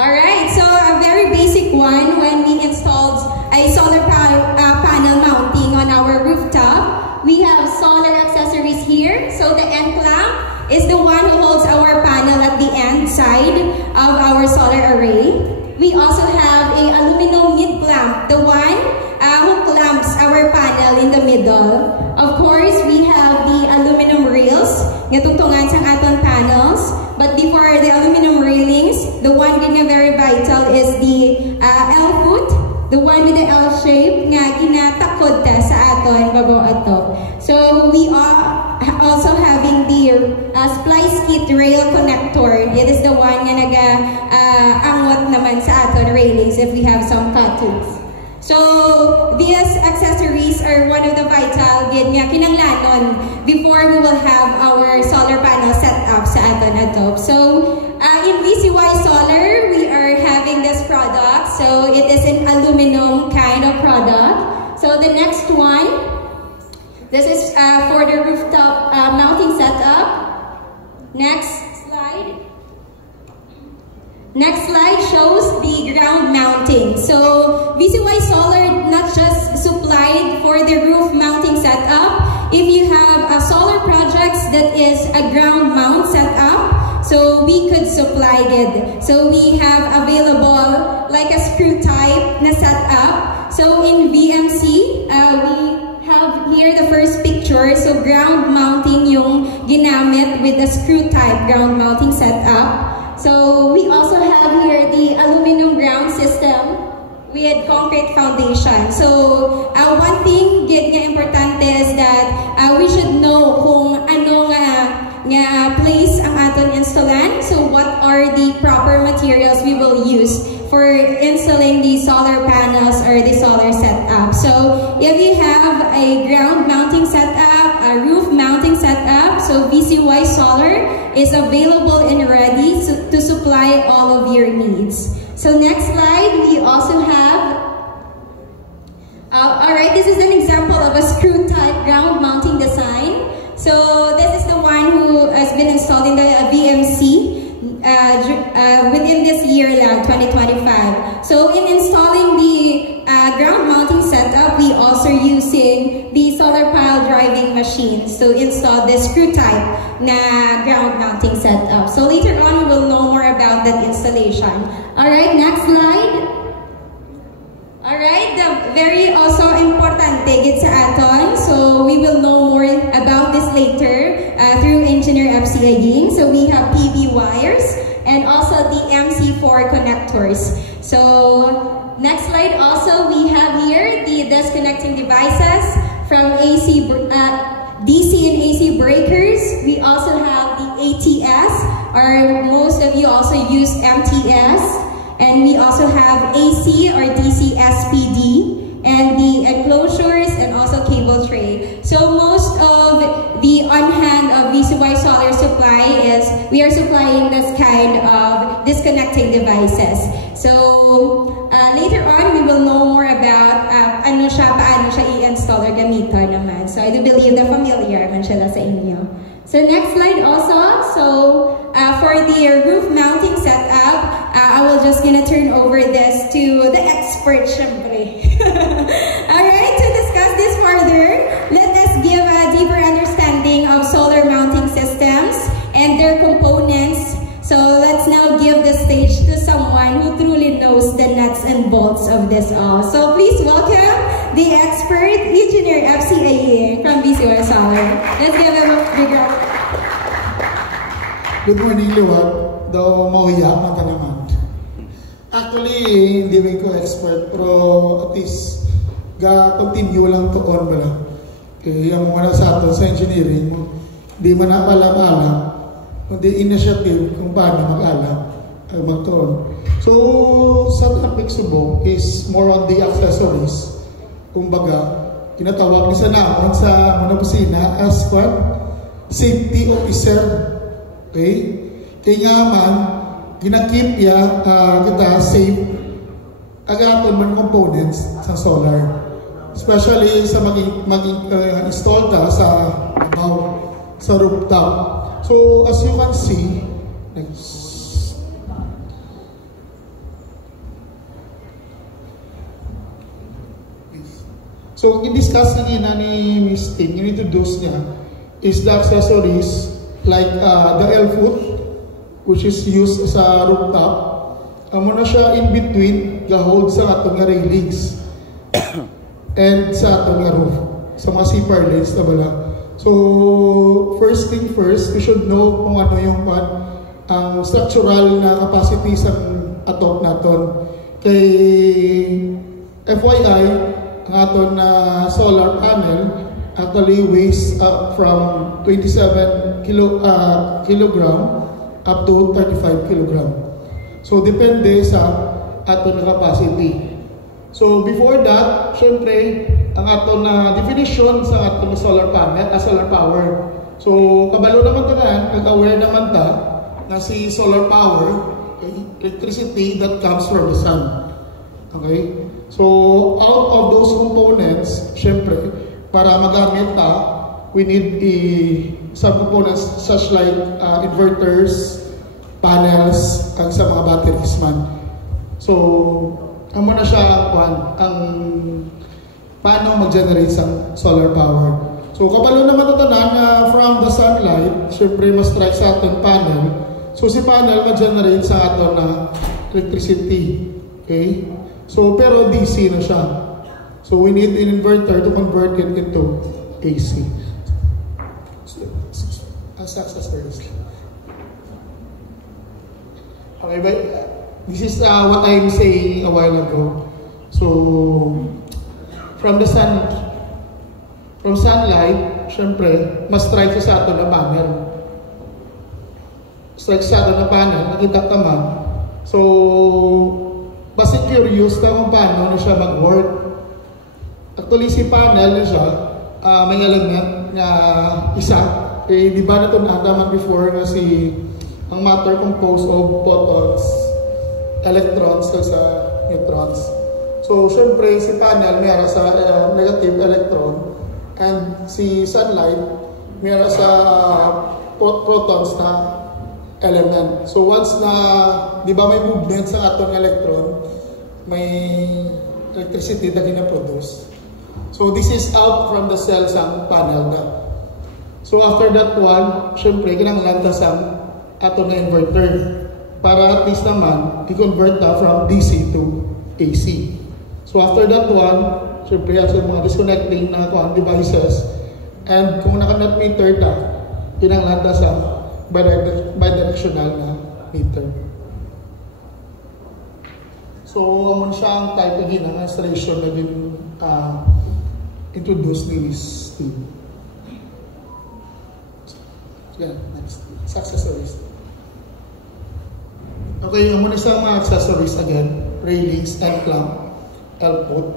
Alright, so a very basic one when we installed a solar panel mounting on our rooftop. We have solar accessories here. So the end clamp is the one who holds our panel at the end side of our solar array. We also have a aluminum mid clamp, the one who clamps our panel in the middle. Of course, we have the aluminum rails nga tungtungan sa aton panels. But before the aluminum railings, the one nga very vital is the L foot, the one with the L shape nga ginatakod ta sa aton babaw ato. So we are also having the splice kit rail connector. It is the one nga angot naman sa aton railings if we have some cuttings. So these accessories are one of the vital gid nga kinanglanon before we will have our solar panel set up sa aton atop. So in VCY Solar, we are having this product. So it is an aluminum kind of product. So the next one, this is for the rooftop mounting setup. Next slide. Next slide shows the ground mounting. So VCY Solar not just supplied for the roof mounting setup. If you have a solar projects that is a ground mount setup, so we could supply it. So we have available like a screw type na setup. So in VMC, we have here the first picture. So ground mounting yung ginamit with the screw type ground mounting setup. So we also have here the aluminum ground system with concrete foundation. So one thing nga importante is that we should know kung ano nga place ang aton installan. So what are the proper materials we will use for installing the solar panels or the solar setup. So if you have a ground mounting setup, a roof mounting setup, so VCY Solar is available and ready to supply all of your needs. So next slide, we also have, alright, this is an example of a screw type ground mounting design. So this is the one who has been installed in the VMC within this year, 2025. So in installing the ground mounting setup, we also using the solar pile driving machines to install the screw type na ground mounting setup. So later on, we will know more about that installation. Alright, next slide. Alright, the very also important gid sa aton. So we will know more about this later through Engineer FCA Ying. So we have PV wires and also the MC4 connectors. So next slide also we have here the disconnecting devices from DC and AC breakers. We also have the ATS, or most of you also use MTS. And we also have AC or DC SPD and the enclosures and also cable tray. So most of the on-hand of VCY Solar supply is we are supplying this kind of disconnecting devices. So later on we will know more about paano siya i-install or gamiton naman. So I do believe na familiar man siya sa inyo. So next slide also. So for the roof mounting setup, I will just gonna turn over this to the expert, syempre. Alright, to discuss this further, let us give a deeper understanding of solar mounting systems and their components. So let's now give the stage to someone who truly knows the nuts and bolts of this all. So please welcome the expert, Engineer FCA from VCY Solar. Let's give him a big round. Good morning, Liwat. Daw mauya ka naman. Actually, hindi ba ko expert, pero at least continue lang to on ba lang. Kaya yung mga sa atin sa engineering, di man alam-alam, kundi initiative kung paano mag-alam, mag-to-on. So, sa topic subok is more on the accessories. Kumbaga, tinatawag ni sa naman sa mga opisina as what? Safety officer. Okay? Kaya nga man, ginakip ya kita safe agaton man components sa solar. Especially sa mag-install ta sa rooftop. So, as you can see, next. So, i-discuss na gina ni Ms. Ting, in-introduce niya, is the accessories like the L-foot, which is used sa rooftop. Amo na siya in between, ga-hold sa atong nga railings and sa atong nga roof, sa mga CPR lanes na bala. So, first thing first, we should know kung ano yung ang structural na capacity sa atop naton. Kay FYI, ang aton na solar panel actually weighs up from 27 kilogram up to 35 kilogram. So, depende sa aton na capacity. So, before that, syempre, ang aton na definition sa aton na solar panel, solar power. So, kabalo naman ta nag-aware naman ta na si solar power, electricity that comes from the sun. Okay? So, out of those components, syempre, para magamit ta, we need some components such like inverters, panels, at sa mga batteries man. So, amo na siya ang paano mag-generate sa solar power. So, kabalo naman ito na from the sunlight, syempre ma-strike sa ating panel. So, si panel mag-generate sa ato na electricity. Okay? So, pero DC na siya. So, we need an inverter to convert it into AC. Okay, but this is what I'm saying a while ago. So, from sunlight, syempre, ma-strike sa ato na panel. Strike sa ato na panel, nakita naman. So, basta curious na kung paano na siya mag-work. Actually, si panel na siya, may element na isa. Eh, di ba na ito naman before na ang matter composed of photons, electrons, sa neutrons. So, syempre, si panel mayroon sa negative electron and si sunlight mayroon sa protons na element. So, once na, di ba may movement sa atong electron, may electricity na gina-produce. So, this is out from the cell sa panel na. So, after that one, syempre, kinanglan ta sa ato na inverter para at least naman i-convert na from DC to AC. So after that one, syempre sa mga disconnecting na devices and kung naka-net meter na, pinanglan na sa bidirectional na meter. So amon siya ang type ng installation na din introduced ni Ms. Steve. Yeah, next. Accessories. Okay, muna sa mga accessories again, railings and clamp, L-foot.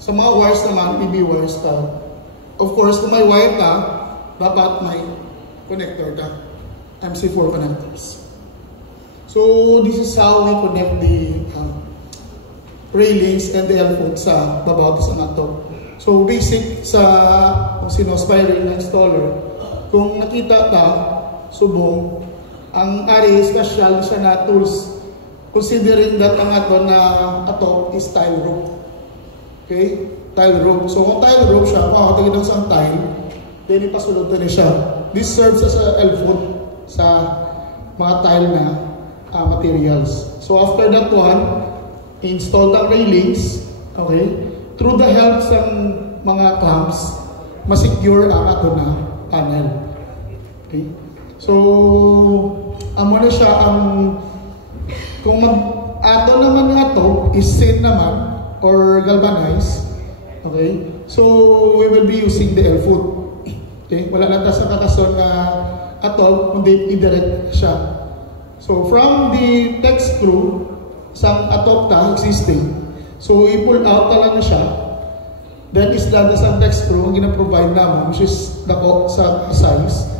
Sa mga wires naman, PB wires, of course, kung may wire ka, dapat may connector ka, MC4 connectors. So, this is how we connect the railings and the L-foot sa babaw sa nato. So, basic sa kung sino aspiring na installer, kung nakita ta, subong, ang ari special siya na tools, considering that ang ato na ato is tile roof. Okay? Tile roof. So kung tile roof siya, makakatagin ng isang tile, then ipasulod na siya. This serves as a L-foot sa mga tile na materials. So after that one, install ng railings, okay? Through the help ng mga clamps, masecure ang ato na panel. Okay? So, amo na siya kung ato naman nga to is thin naman or galvanized, okay? So, we will be using the L-foot. Okay? Wala lang sa kakason na ato, kundi i-direct siya. So, from the tech screw, sa atop ta existing, so i-pull out talaga siya. Then, isla na sa tech screw, ang gina-provide naman, which is dako sa size.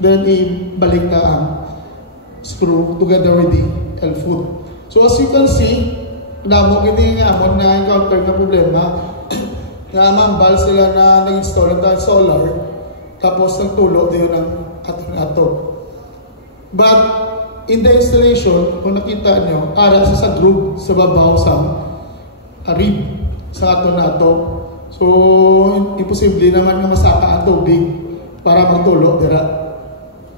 Then, ibalik na ang screw together with the L-foot. So, as you can see, damo hindi nga mo na-encounter na problema na mambal sila na nag-install ng solar tapos nagtulo din ng ating atop. But, in the installation, kung nakita nyo, ara sa groove sa babaw sa rib. sa ato na ato. So, imposible naman nga masaka ang tubig para magtulo dira.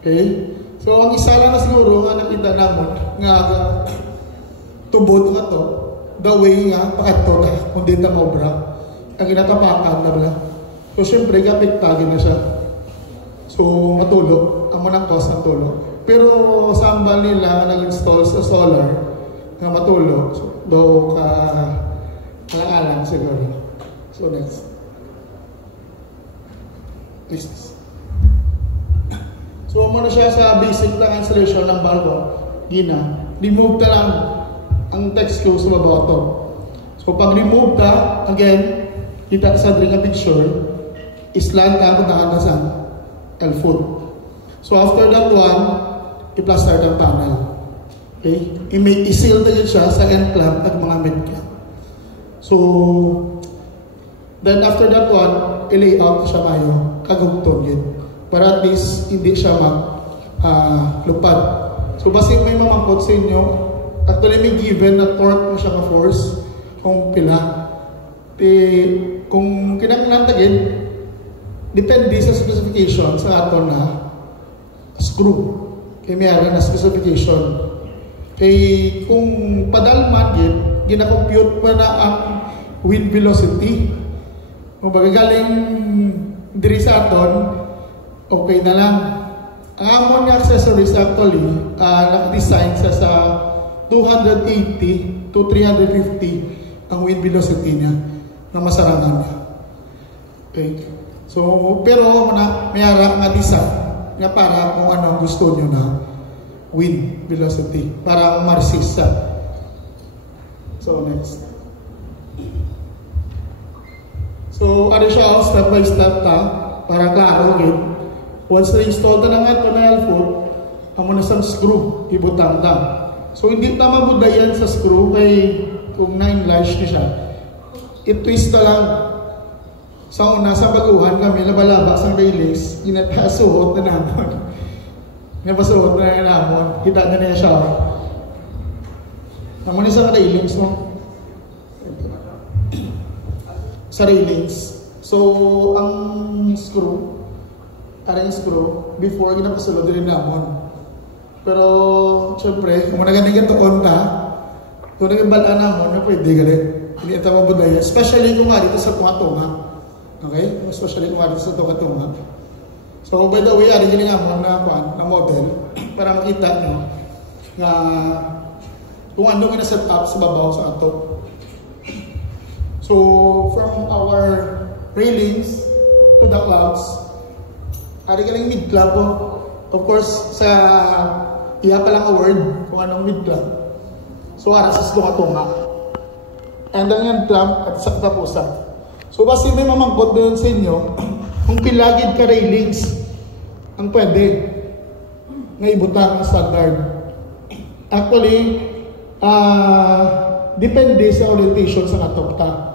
Okay? So, ang isa lang na siguro nga nakita namon nga tubod nga to, the way nga paadto na kung di na maubra. Ang ginatapakan na bala. So, syempre, kapiktagin na siya. So, matulog. Amo ng cause ng tulog. Pero, sa ambal nila nag-install sa solar nga matulog. So, do alam siguro. So, next. Next. So, amo na siya sa basic na installation ng bulb. Gina. Remove na lang ang text ko sa baba ito. So, pag remove ka, again, kita sa drink picture, island ka puntahan na sa L-foot. So after that one, i-plaster ng panel. Okay? I-seal na yun siya sa end clamp at mga mid clamp. So, then after that one, i-lay out siya mayo, kagugtong yun. Para at least, hindi siya lupad. So, basi may mamangkot sa inyo, actually may given na torque mo siya ka-force kung pila. Kung kinaknantagin, depende sa specification sa ato na screw. Kaya mayroon na specification. Kaya kung padalman yun, gina-compute pa na ang wind velocity. Kung bagagaling diri sa aton, okay na lang. Ang amon nga accessories actually, nakadesign sa 280 to 350 ang wind velocity niya na masarangan niya. Okay. So, pero mayara nga design nga para kung ano ang gusto nyo na wind velocity para ma-resist siya. So, next. So, ano siya, step by step ta para klaro again. Once na-install na nga ito na L-foot, ang muna sa screw, ibutang ta. So, hindi ta mabudayan sa screw kay kung 9 lash niya siya. I-twist na lang. Sa una, sa baguhan kami, labalaba sa railings, inatasuhot na namon. Napasuhot na namon. Kita na niya siya. Naman sa railings, no? Sa railings. So, ang screw, before ginapasulod rin namon. Pero, syempre, kung naganig ito onta, kung nagbalaan namon, na pwede galit. Hindi ito mabudaya. Especially kung nga dito sa tunga-tunga. Okay? Especially kung nga dito sa tunga-tunga. So, by the way, ari gini nga mo na model para makita nyo na kung ano yung set up sa babaw sa ato. So, from our railings to the clouds, ari ka lang mid-clamp po. Of course, sa iya pa lang a word kung anong mid-clamp. So, ara sa tunga-tunga. And then yung clamp at sa tapusan. So, basta may mamangkot doon sa inyo, kung pilagid ka railings, ang pwede na ibutang ang standard. Actually, depende sa orientation sa katokta.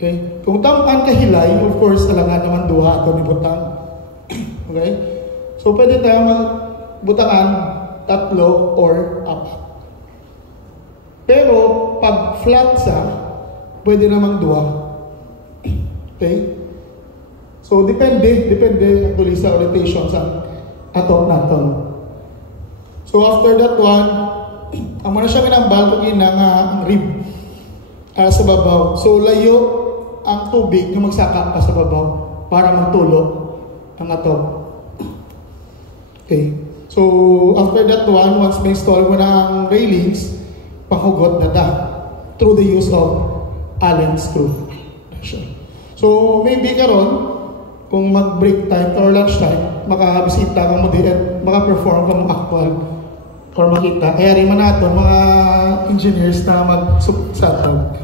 Okay? Kung tamaan ka hilay, of course, talaga naman duha ito ni butang. Okay? So, pwede tayo magbutangan 3 or 4. Pero, pag flat sa, pwede namang 2. Okay? So, depende actually sa orientation sa atom natin. So, after that one, ang muna siya minambal kung ang rib sa babaw. So, layo ang tubig na magsaka pa sa babaw para magtulo ang atom. Okay? So, after that one, once may install mo na ang railings, pahugot na da through the use of Allen screw. So, maybe karon kung mag-break time or lunch time, makabisita ka mo din at makaperform ka mo actual or makita. Kaya rin man natin mga engineers na mag-support sa ato.